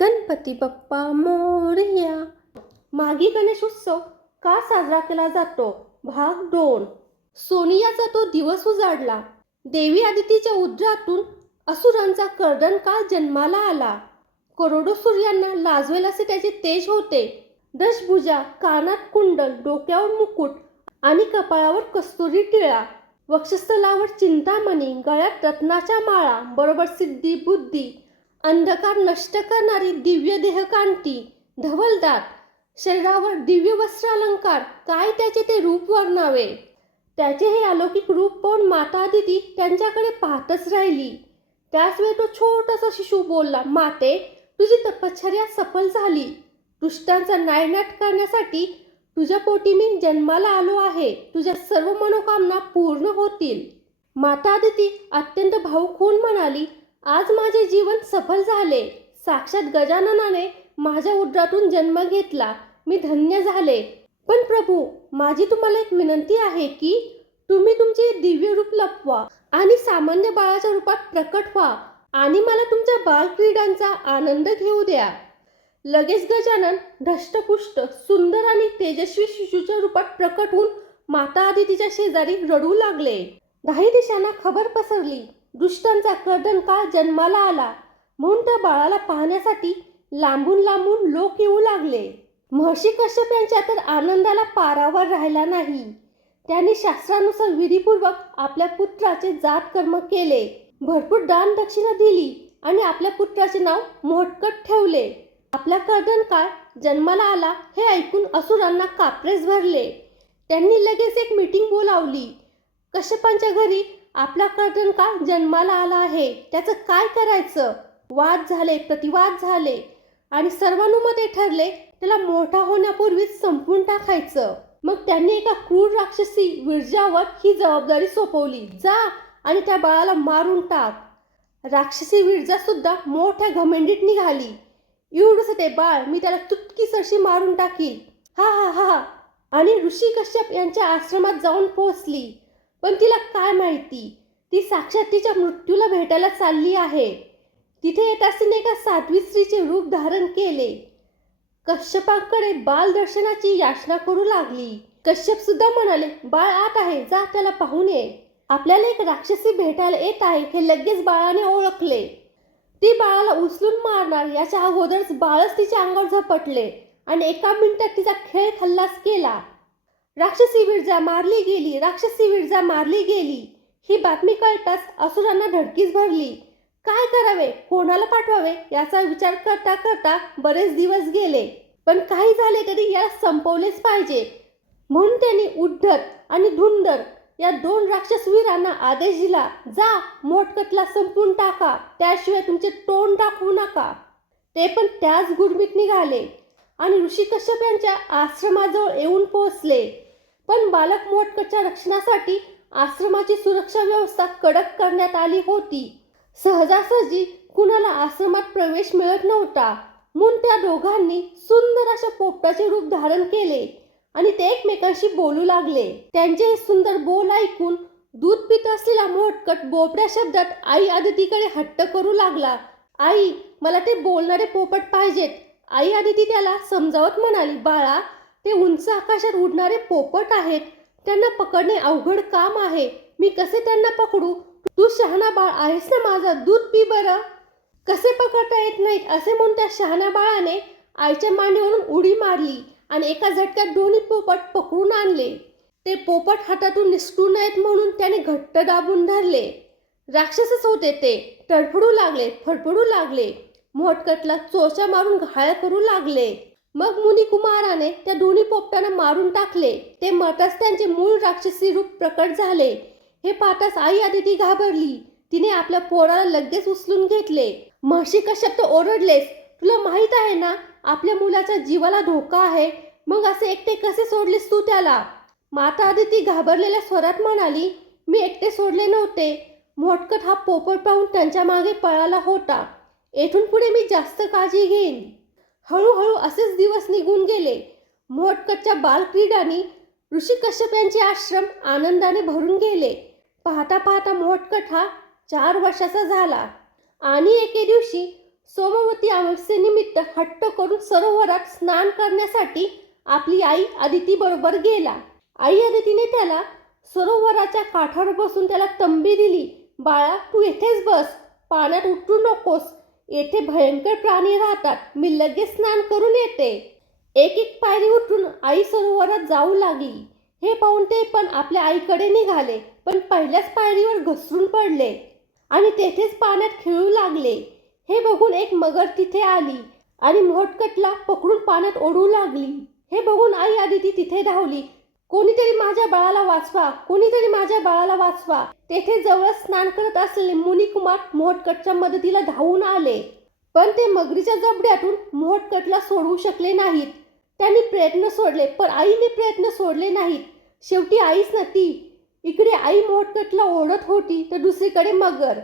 गणपती बाप्पा मोरया. मागी गणेश उत्सव का साजरा केला जातो? भाग दोन. सोनियाचा तो दिवस उजाडला. देवी आदितीच्या उद्रातून असुरांचा कर्दन काल जन्माला आला. करोडो सूर्यांना लाजवेल असे त्याचे तेज होते. दशभुजा कानात कुंडल डोक्यावर मुकुट आणि कपाळावर कस्तुरी टिळा. वक्षस्थलावर चिंतामणी गळ्यात रत्नाच्या माळा बरोबर सिद्धी बुद्धी अंधकार नष्ट करणारी दिव्य देहकांती धवलदात शरीरावर दिव्य वस्त्र अलंकार काय त्याचे ते रूप वर्णावे? त्याचे हे अलौकिक रूप पाहून माता दिदी त्यांच्याकडे पाहतच राहिली. त्याच वेळी तो छोटासा शिशू बोलला माते तुझी तपश्चर्या सफल झाली. दुष्टांचा नायनाट करण्यासाठी तुझ्या पोटी मी जन्माला आलो आहे. तुझ्या सर्व मनोकामना पूर्ण होतील. माता दिदी अत्यंत भाऊक होऊन म्हणाली आज माझे जीवन सफल झाले. साक्षात गजाननाने माझ्या उदरातून जन्म घेतला. मी धन्य झाले. पण प्रभू माझी तुम्हाला एक विनंती आहे की तुम्ही तुमचे दिव्य रूप लपवा आणि सामान्य बाळाच्या रूपात प्रकट व्हा आणि मला तुमच्या बालक्रीडांचा आनंद घेऊ द्या. लगेच गजानन धष्टपुष्ट सुंदर आणि तेजस्वी शिशूच्या रूपात प्रकट होऊन माता आधी तिच्या शेजारी रडू लागले. दाही दिशांना खबर पसरली. दुष्टांचा कर्दन काळ जन्माला आला. म्हणून त्या बाळाला पाहण्यासाठी लांबून लांबून लोक येऊ लागले. महर्षी कश्यप यांच्या तर आनंदाला पारावर राहिला नाही. त्यांनी शास्त्रानुसार विधीपूर्वक आपल्या पुत्राचे जात कर्म केले. भरपूर दान दक्षिणा दिली आणि आपल्या पुत्राचे नाव मोहटकट ठेवले. आपला कर्दन काळ जन्माला आला हे ऐकून असुरांना कापरेस भरले. त्यांनी लगेच एक मीटिंग बोलावली. कश्यपांच्या घरी आपला कर्दन का जन्माला आला आहे? त्याचं काय करायचं? वाद झाले प्रतिवाद झाले. आणि सर्वानुमते ठरले त्याला मोठा होण्यापूर्वीच संपून टाकायचं. मग त्यांनी एका क्रूर राक्षसी विरजावर ही जबाबदारी सोपवली. जा आणि त्या बाळाला मारून टाक. राक्षसी विरजा सुद्धा मोठ्या घमेंडीत निघाली. एवढंच ते बाळ मी त्याला तुटकीसरशी मारून टाकील. हा हा हा हा. आणि ऋषी कश्यप यांच्या आश्रमात जाऊन पोहोचली. पण तिला काय माहिती? ती साक्षात तिच्या मृत्यूला भेटायला चालली आहे. तिथे येत असताना एका साध्वी स्त्रीचे रूप धारण केले. कश्यपाकडे बाल दर्शनाची याचना करू लागली. कश्यप सुद्धा म्हणाले बाळ आत आहे जा त्याला पाहून ये. आपल्याला एक राक्षसी भेटायला येत आहे हे लगेच बाळाने ओळखले. ती बाळाला उचलून मारणार याच्या अगोदरच बाळच तिच्या अंगावर झपटले आणि एका मिनिटात तिचा खेळ खल्लास केला. राक्षसी विरजा मारली गेली राक्षसी विरजा मारली गेली. ही बातमी कळताच असुरांना धडकीच भरली. काय करावे? कोणाला पाठवावे? याचा विचार करता करता बरेच दिवस गेले. पण काही झाले तरी याला संपवलेच पाहिजे. म्हणून त्यांनी उद्धत आणि धुंदर या दोन राक्षसवीरांना आदेश दिला जा मोठकटला संपून टाका. त्याशिवाय तुमचे तोंड दाखवू नका. ते पण त्याच गुरमीत निघाले आणि ऋषी कश्यप यांच्या आश्रमाजवळ येऊन पोहोचले. पण बालक मोठकटच्या रक्षणासाठी आश्रमाची सुरक्षा व्यवस्था कडक करण्यात आली होती. सहजासहजी कुणाला आश्रमात प्रवेश मिळत नव्हता. म्हणून त्या दोघांनी सुंदर अशा पोपटाचे रूप धारण केले आणि ते एकमेकांशी बोलू लागले. त्यांचे हे सुंदर बोल ऐकून दूध पित असलेला मोठकट बोबड्या शब्दात आई आदितीकडे हट्ट करू लागला. आई मला ते बोलणारे पोपट पाहिजेत. आई आदिती त्याला समजावत म्हणाली बाळा ते उंच आकाशात उडणारे पोपट आहेत. त्यांना पकडणे अवघड काम आहे. मी कसे त्यांना पकडू? तू शहाणा बाळ आहेस ना माझा. दूध पी बरं. कसे पकडता येत नाहीत असे म्हणून त्या शहाणा बाळाने आईच्या मांडीवरून उडी मारली आणि एका झटक्यात दोन्ही पोपट पकडून आणले. ते पोपट हातातून निसटू नयेत म्हणून त्याने घट्ट दाबून धरले. राक्षसच होते ते. तडफडू लागले फडफडू लागले. मोटकटला चोचा मारून घाळ करू लागले. मग मुनी कुमाराने त्या दोन्ही पोपटांना मारून टाकले. ते मरताच त्यांचे मूळ राक्षसी रूप प्रकट झाले. हे पाहताच आई आदिती घाबरली. तिने आपल्या पोराला लगेच उचलून घेतले. म्हशी कश्यप तर ओरडलेस. तुला माहीत आहे ना आपल्या मुलाच्या जीवाला धोका आहे. मग असे एकटे कसे सोडलेस तू त्याला? माता आदिती घाबरलेल्या स्वरात म्हणाली मी एकटे सोडले नव्हते. मोटकट हा पोपट पाहून त्यांच्या मागे पळाला होता. येथून पुढे मी जास्त काळजी घेईन. हळूहळू असेच दिवस निघून गेले. मोठकटच्या बालक्रीडानी ऋषी कश्यप यांचे आश्रम आनंदाने भरून गेले. पाहता पाहता मोहटकट हा चार वर्षाचा झाला. आणि एके दिवशी सोमवती अमावस्येनिमित्त हट्ट करून सरोवरात स्नान करण्यासाठी आपली आई अदितीबरोबर गेला. आई अदितीने त्याला सरोवराच्या काठावर बसून त्याला तंबी दिली बाळा तू येथेच बस. पाण्यात उठू नकोस. येथे भयंकर प्राणी राहतात. मी लगेच स्नान करून येते. एक एक पायरी उठून आई सरोवरात जाऊ लागली. हे पाहून ते पण आपल्या आईकडे निघाले पण पहिल्याच पायरीवर घसरून पडले आणि तेथेच पाण्यात खेळू लागले. हे बघून एक मगर तिथे आली आणि मोठकटला पकडून पाण्यात ओढू लागली. हे बघून आई आदिती तिथे धावली. कोणीतरी माझ्या बाळाला वाचवा कोणीतरी माझ्या बाळाला वाचवा. तेथे जवळ स्नान करत असलेले मुनिकुमार मोहटकटच्या मदतीला धावून आले. पण ते मगरीच्या जबड्यातून मोहटकटला सोडवू शकले नाहीत. त्यांनी प्रयत्न सोडले पण आईने प्रयत्न सोडले नाहीत. शेवटी आईच ना ती. इकडे आई मोहटकटला ओढत होती तर दुसरीकडे मगर.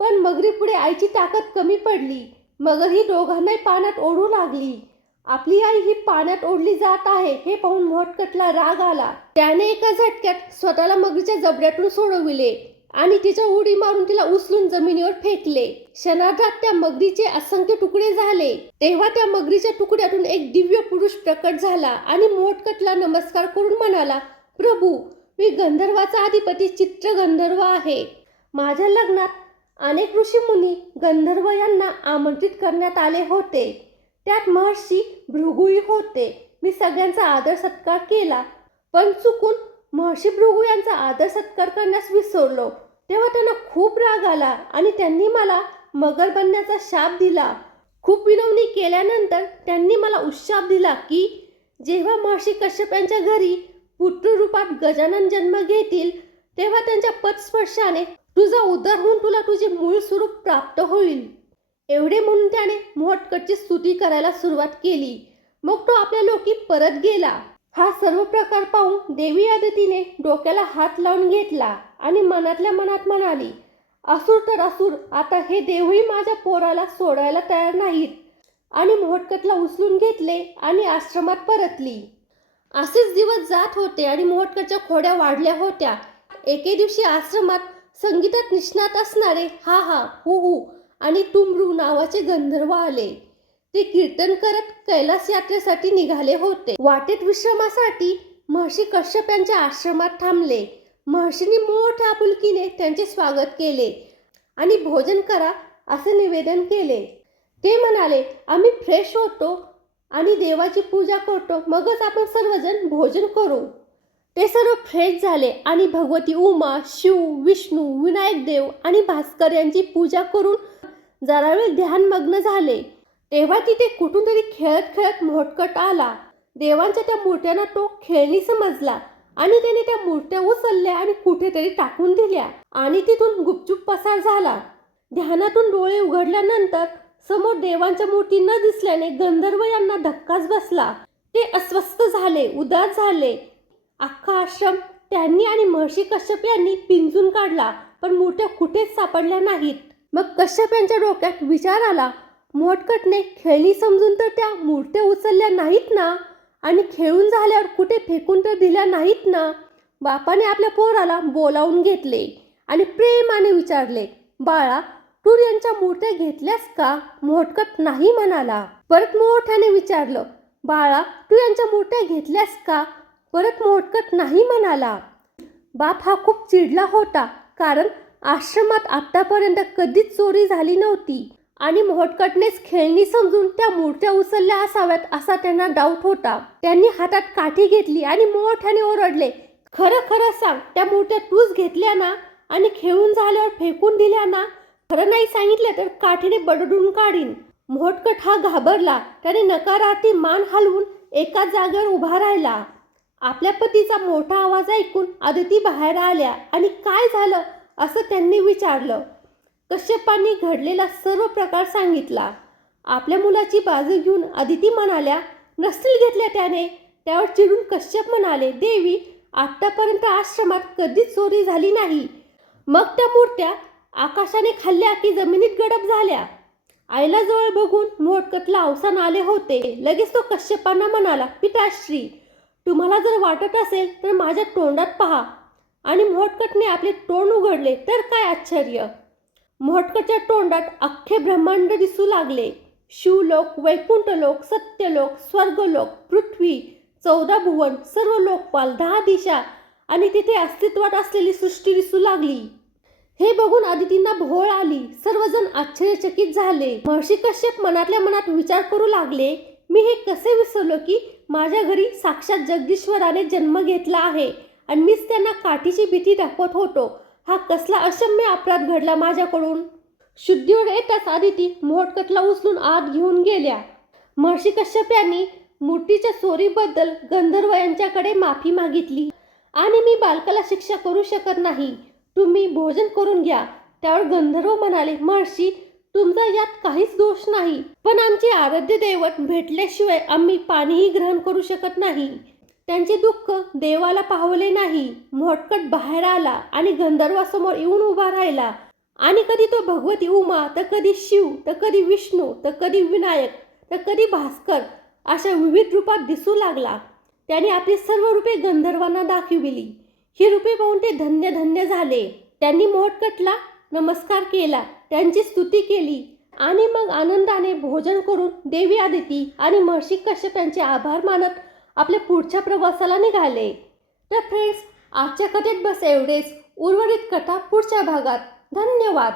पण मगरीपुढे आईची ताकद कमी पडली. मगर ही दोघांनाही पाण्यात ओढू लागली. आपली आई ही पाण्यात ओढली जात आहे हे पाहून मोहटकटला राग आला. त्याने एका झटक्यात स्वतःला मगरीच्या जबड्यातून सोडविले आणि तिच्या उडी मारून तिला उचलून जमिनीवर फेकले. क्षणार्धात त्या मगरीचे असंख्य तुकडे झाले. तेव्हा त्या मगरीच्या तुकड्यातून एक दिव्य पुरुष प्रकट झाला आणि मोठकटला नमस्कार करून म्हणाला प्रभू मी गंधर्वाचा अधिपती चित्र गंधर्व आहे. माझ्या लग्नात अनेक ऋषीमुनी गंधर्व यांना आमंत्रित करण्यात आले होते. त्यात महर्षी भृगुई होते. मी सगळ्यांचा आदर सत्कार केला. पण चुकून महर्षी भृगू यांचा आदर सत्कार करण्यास विसरलो. तेव्हा त्यांना खूप राग आला आणि त्यांनी मला मगर बनण्याचा शाप दिला. खूप विनवणी केल्यानंतर त्यांनी मला उशाप दिला की जेव्हा महर्षी कश्यप यांच्या घरी पुत्ररूपात गजानन जन्म घेतील तेव्हा त्यांच्या पदस्पर्शाने तुझा उदर होऊन तुला तुझे मूळ स्वरूप प्राप्त होईल. एवढे म्हणून त्याने मोहटकटची स्तुती करायला सुरुवात केली. मग तो आपल्या लोकी परत गेला. हा सर्व प्रकार पाहून देवी आदितीने डोक्याला हात लावून घेतला आणि मनातल्या मनात म्हणाली असुर तर असुर आता हे देवही माझ्या पोराला सोडायला तयार नाहीत. आणि मोहटकटला उचलून घेतले आणि आश्रमात परतली. असेच दिवस जात होते आणि मोहटकटच्या खोड्या वाढल्या होत्या. एके दिवशी आश्रमात संगीतात निष्णात असणारे हा हा हु हु आणि टुमरू नावाचे गंधर्व आले. ते कीर्तन करत कैलास यात्रेसाठी निघाले होते. वाटेत विश्रमासाठी महर्षी कश्यप यांच्या आश्रमात थांबले. महर्षींनी मोठ्या आपुलकीने त्यांचे स्वागत केले आणि भोजन करा असे निवेदन केले. ते म्हणाले आम्ही फ्रेश होतो आणि देवाची पूजा करतो. मगच आपण सर्वजण भोजन करू. ते सर्व फ्रेश झाले आणि भगवती उमा शिव विष्णू विनायक देव आणि भास्कर यांची पूजा करून जरा वेळ ध्यानमग्न झाले. तेव्हा तिथे कुठून तरी खेळत खेळत मोठकट आला. देवांच्या त्या मूर्त्यांना तो खेळणी समजला आणि त्याने त्या मूर्त्या उचलल्या आणि कुठेतरी टाकून दिल्या आणि तिथून गुपचूप पसार झाला. ध्यानातून डोळे उघडल्यानंतर समोर देवांच्या मूर्ती न दिसल्याने गंधर्व यांना धक्काच बसला. ते अस्वस्थ झाले उदास झाले. अख्खा आश्रम त्यांनी आणि महर्षी कश्यप यांनी पिंजून काढला पण मूर्त्या कुठेच सापडल्या नाहीत. मग कश्यप यांच्या डोक्यात विचार आला मोठकटने खेळणी समजून तर त्या मूर्त्या उचलल्या नाहीत ना? आणि खेळून झाल्यावर कुठे फेकून तर दिल्या नाहीत ना? बापाने आपल्या पोराला बोलावून घेतले आणि प्रेमाने विचारले बाळा तू यांच्या मूर्त्या घेतल्यास का? मोठकट नाही म्हणाला. परत मोठ्याने विचारलं बाळा तू यांच्या मूर्त्या घेतल्यास का? परत मोठकट नाही म्हणाला. बाप हा खूप चिडला होता कारण आश्रमात आतापर्यंत कधीच चोरी झाली नव्हती. आणि मोहटकटनेच खेळणी समजून त्या मूर्त्या उचलल्या असाव्यात असा त्यांना डाऊट होता. त्यांनी हातात काठी घेतली आणि मोठ्याने ओरडले खरं खरं सांग त्या मूर्त्या तूच घेतल्या ना? आणि खेळून झाल्यावर फेकून दिल्या ना? खरं नाही सांगितलं तर काठीने बडडून काढीन. मोहटकट हा घाबरला. त्याने नकारार्थी मान हलवून एका जागेवर उभा राहिला. आपल्या पतीचा मोठा आवाज ऐकून आदिती बाहेर आल्या. आणि काय झालं? असं त्यांनी विचारलं. कश्यपांनी घडलेला सर्व प्रकार सांगितला. आपल्या मुलाची बाजू घेऊन आदिती म्हणाल्या नसतील घेतल्या त्याने. त्यावर चिडून कश्यप म्हणाले देवी आत्तापर्यंत आश्रमात कधीच चोरी झाली नाही. मग त्या मूर्त्या आकाशाने खाल्ल्या की जमिनीत गडप झाल्या आईला जवळ बघून मोठकटला अवसान आले होते. लगेच तो कश्यपांना म्हणाला पिताश्री तुम्हाला जर वाटत असेल तर माझ्या तोंडात पहा. आणि मोटकटने आपले तोंड उघडले तर काय आश्चर्य? मोहटकच्या तोंडात अख्खे ब्रह्मांड दिसू लागले. शिवलोक वैकुंठलोक सत्यलोक स्वर्गलोक पृथ्वी चौदा भुवन सर्व लोकपाल दहा दिशा आणि तिथे अस्तित्वात असलेली सृष्टी दिसू लागली. हे बघून आदितींना भोळ आली. सर्वजण आश्चर्यचकित झाले. महर्षी कश्यप मनातल्या मनात विचार करू लागले मी हे कसे विसरलो की माझ्या घरी साक्षात जगदीश्वराने जन्म घेतला आहे? आणि मीच त्यांना काठीची भीती दाखवत होतो. हा कसला अशम्य अपराध घडला माझ्याकडून? शुद्धीवर येताच आदिती मोहटकटला उचलून आत घेऊन गेल्या. महर्षी कश्यप यांनी मूर्तीच्या चोरीबद्दल गंधर्व यांच्याकडे माफी मागितली. आणि मी बालकाला शिक्षा करू शकत नाही. तुम्ही भोजन करून घ्या. त्यावर गंधर्व म्हणाले महर्षी तुमचा यात काहीच दोष नाही. पण आमचे आराध्य दैवत भेटल्याशिवाय आम्ही पाणीही ग्रहण करू शकत नाही. त्यांचे दुःख देवाला पाहवले नाही. मोटकट बाहेर आला आणि गंधर्वासमोर येऊन उभा राहिला. आणि कधी तो भगवती उमा तर कधी शिव तर कधी विष्णू तर कधी विनायक तर कधी भास्कर अशा विविध रूपात दिसू लागला. त्याने आपली सर्व रूपे गंधर्वांना दाखविली. ही रूपे पाहून ते धन्य धन्य झाले. त्यांनी मोहटकटला नमस्कार केला त्यांची स्तुती केली आणि मग आनंदाने भोजन करून देवी आदिती आणि महर्षी कश्यप यांचे आभार मानत आपल्या पुढच्या प्रवासाला निघाले. तर फ्रेंड्स आजच्या कथेत बस एवढेच. उर्वरित कथा पुढच्या भागात. धन्यवाद.